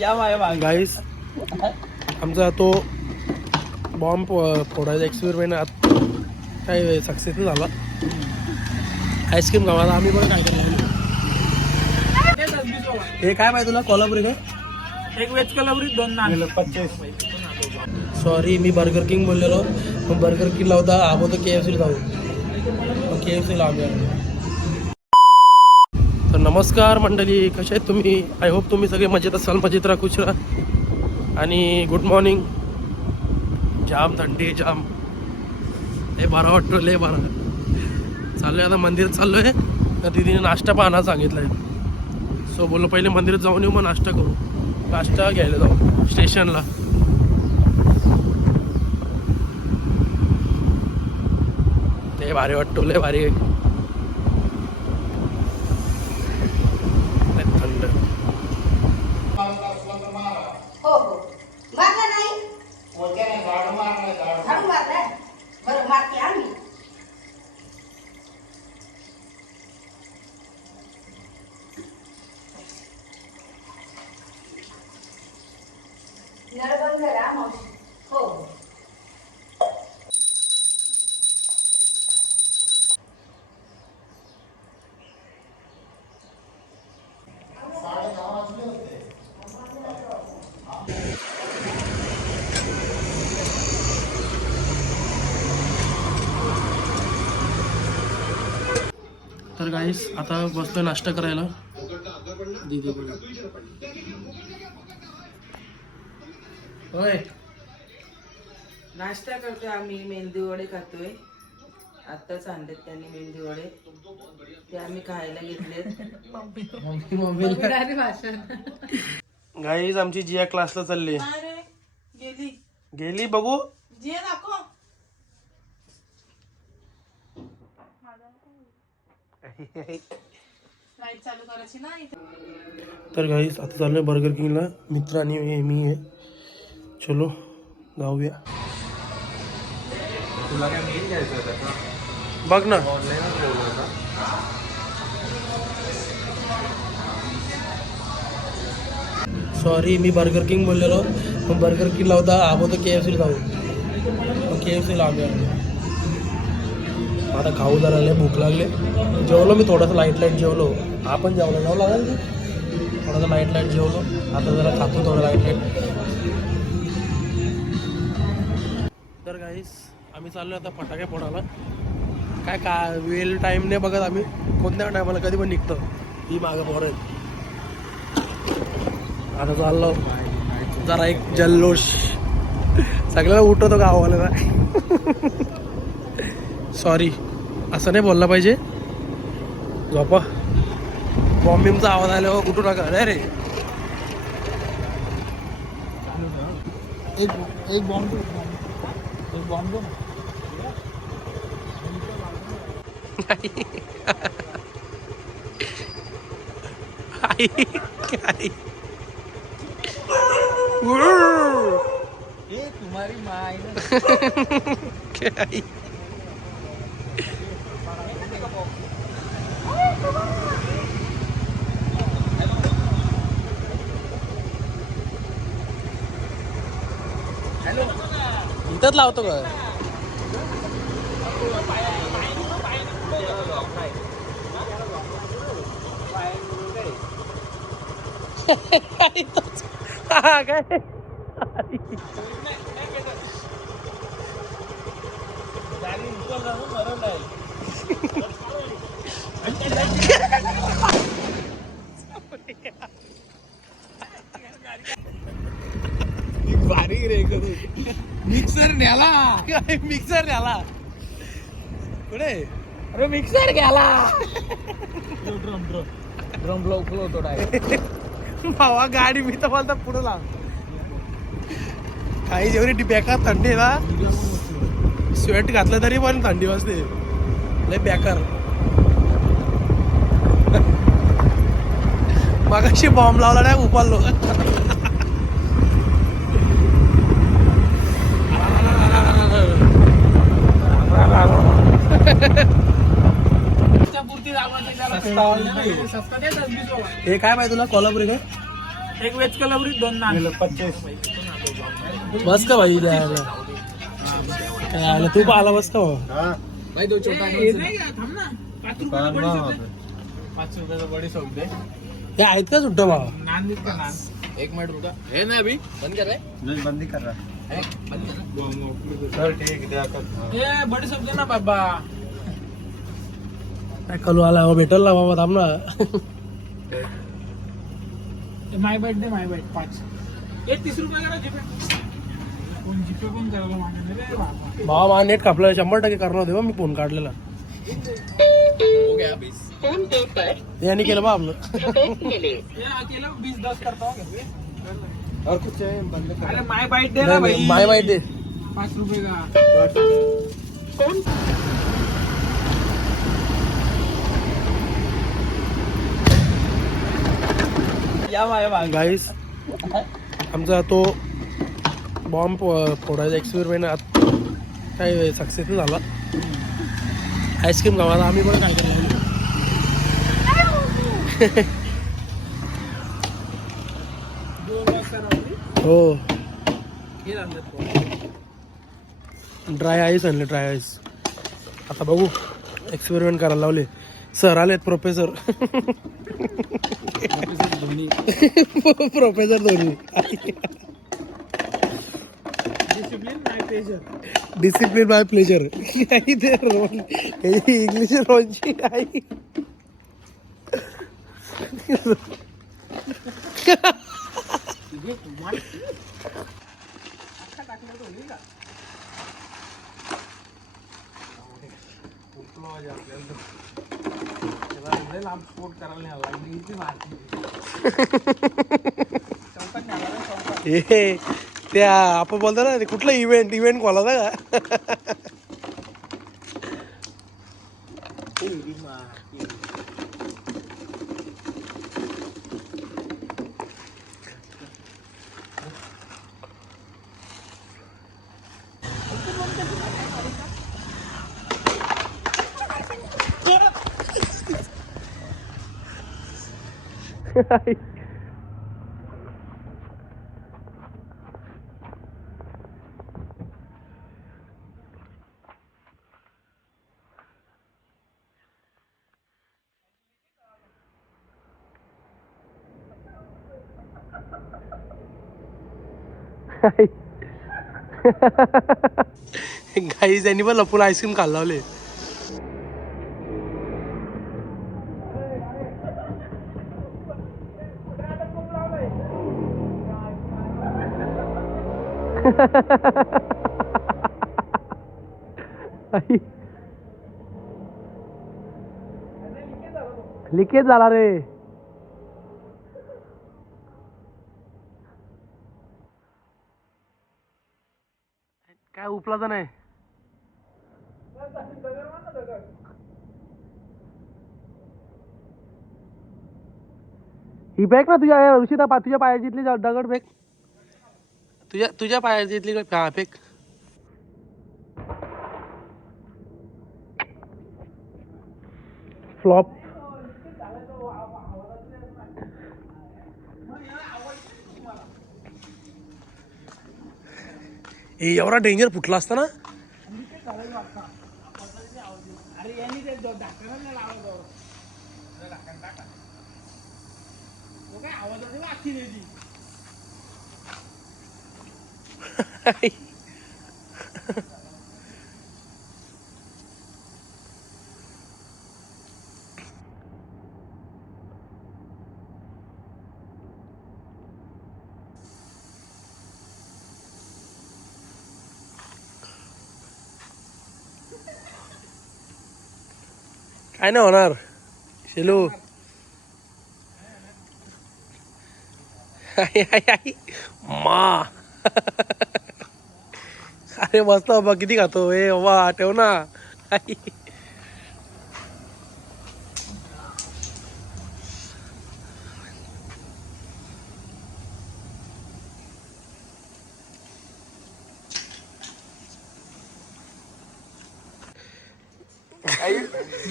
गाईस आमचा तो बॉम्ब फोडायचा एक्सपेरिमेंट काय सक्सेस झाला. आईस्क्रीम खावायला आम्ही पण काय केलं. हे काय पाहिजे तुला कोल्हापुरी काय? एक वेज कोल्हापुरी 2 नान 25. सॉरी मी बर्गर किंग बोललेलो पण बर्गर किंगला होता आपण तर KFC जाऊ. KFC ला आम्ही. तर नमस्कार मंडळी, कसे आहेत तुम्ही? आय होप तुम्ही सगळे मजेत असाल, मजेत राहा, खुश राहा. आणि गुड मॉर्निंग. जाम थंडी जाम लय बरा वाटतो, लय बरा. चाललोय आता मंदिरात चाललोय. तर दीदीने नाश्ता पाहणं सांगितलंय. सो बोललो पहिले मंदिरात जाऊन येऊ, मग नाश्ता करू. नाश्ता घ्यायला जाऊ स्टेशनला. लय भारी वाटतो, लय भारी. थंड. हो हो मारला नाही झाडू मारला बरं मारते आम्ही. नळ बंद करा मावशी. हो तर गाईस आता बसलोय नाश्ता करायला. दीदी होय नाश्ता करतोय आम्ही. मेंदू वडे खातोय. आत्ताच आणलेत त्यांनी मेंदू वडे, ते आम्ही खायला घेतलेत. गाईज आमची जिया क्लासला चालली. गेली गेली बघू. जे दाखव. लाईट चालू करायची ना इथे. तर गाईज आता चाललोय बर्गर किंगला. मित्र आणि मी आहे. चलो जाऊया. तुला काय मेल घ्यायचं त्याचा? बघ ना. सॉरी मी बर्गर किंग बोललेलो पण बर्गर किंगला होता आपण तर KFC जाऊ. KFC ला आम्ही. आता खाऊ जरा लय भूक लागले. जेवलो मी थोडंसं लाईट जेवलो. आपण जेवलो लागेल थोडंसं लाईट जेवलो. आता जरा खातो थोडं लाईट. तर गाईस आम्ही चाललो आता फटाके फोडायला. काय वेल टाईम नाही बघत आम्ही. कोणत्या टायमाला कधी पण निघतो. ही मागं पोरं आहेत. आता चाललो जरा एक जल्लोष. सगळ्याला उठवतो गावाला. सॉरी असं नाही बोललं पाहिजे. झोपा. बॉम्बिंगचा आवाज आल्यावर उठू नका. नाही रे. एक बॉम्ब दो ना. तुम्हारी माँ इथंच लावतो का? काय भारी रे. मिक्सर न्याला. मिक्सर न्याला कुठे? अरे मिक्सर घ्याला. ड्रम ब्लॉक होतो डायरेक्ट. भावा गाडी मी तर बोलता पुढे लाव. काही जेवढी बेकार थंडी आहे ना. स्वेट घातलं तरी पण थंडी वाजते. लय बेकार. मगाशी बॉम्ब लावला नाही उपाडलो. पुरती हे काय पाहिजे तुला कोल्हापुरी काय? एक वेज कलवरी 2 नान. बस का भाई द्यायला द्यायला तू आला बस का भाऊ? भाई 2 छोटा नाही थांब ना. 5 रुपयाचा बडी सोप दे. हे आहेत का सुट्टा भाऊ? नान देत का नान. 1 मिनिट रुका. हे ना अभी बंद कर रहा है. नहीं बंदी कर रहा है बंद कर. सर ठीक है ए बडी सोप दे ना बाबा. काय कलू आला भेटल ना बाबा थांब ना. माय बाईट दे माय बाईट 5. ए 30 रुपये करा जीपे. कोण जीपे पण करायला मागणार रे बाबा. भावा मला नेट कापलं 100% करणार होते बा मी फोन काढलेला. हो गया 20. यांनी केलं बा आपलं. ये अकेला 20-10 करता हूँ. और कुछ चाहिए बंद कर अरे माय बाईट दे ना भाई. माय माहिती दे. 5 रुपये का. गाईस आमचा तो बॉम्ब फोडायचा एक्सपेरिमेंट काय सक्सेस झाला. आईस्क्रीम खावायला आम्ही पण काय केलं हो ड्राय आईस आणले ड्राय आईस. आता बघू एक्सपेरिमेंट करायला लावले. सर आलेत professor. Professor Dhoni. Discipline by pleasure. English रोजची काही हे त्या आपण बोलतो ना कुठला इव्हेंट कोणाचा का. गाईज त्यांनी पण लपून आईस्क्रीम खायला लावले. लिकेज झाला रे. काय उपला तर नाही. ही बॅग ना तुझ्या ऋषिता तुझ्या पायाची इथली दगड फेक. तुझ्या पायाची इथली हा फेक. फ्लॉप. एवढा डेंजर फुटला असता ना. काय नाही होणार शेलू. मा अरे मस्त बाबा किती खातो ए बाबा ठेव ना.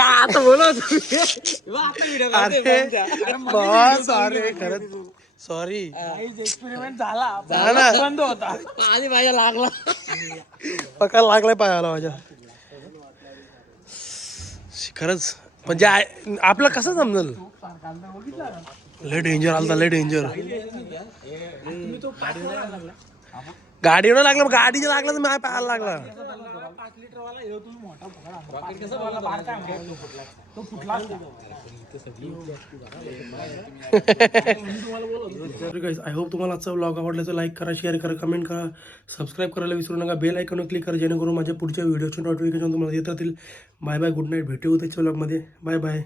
आता बोला. अरे खरंच सॉरी एक्सपेरिमेंट झाला ना. बंद होता आणि माझ्या लागला पकायला लागलाय पायाला माझ्या. खरंच म्हणजे आपलं कसं समजल. लय डेंजर आलता लय डेंजर. गाडीवर लागला गाडीच्या लागला तर माझ्या पायाला लागला. 5 लिटर वाला हे तुम्ही मोठा फुकट बारका आहे. तो फुटला असता. आय होप तुम्हाला आजचा व्लॉग आवडला तर लाईक करा, शेअर करा, कमेंट करा, सबस्क्राईब करायला विसरू नका. बेल आयकॉनवर क्लिक करा जेणेकरून माझ्या पुढच्या व्हिडिओचे नोटिफिकेशन तुम्हाला येत राहतील. Bye bye, good night. भेटू उद्याच्या व्लॉगमध्ये. Bye bye.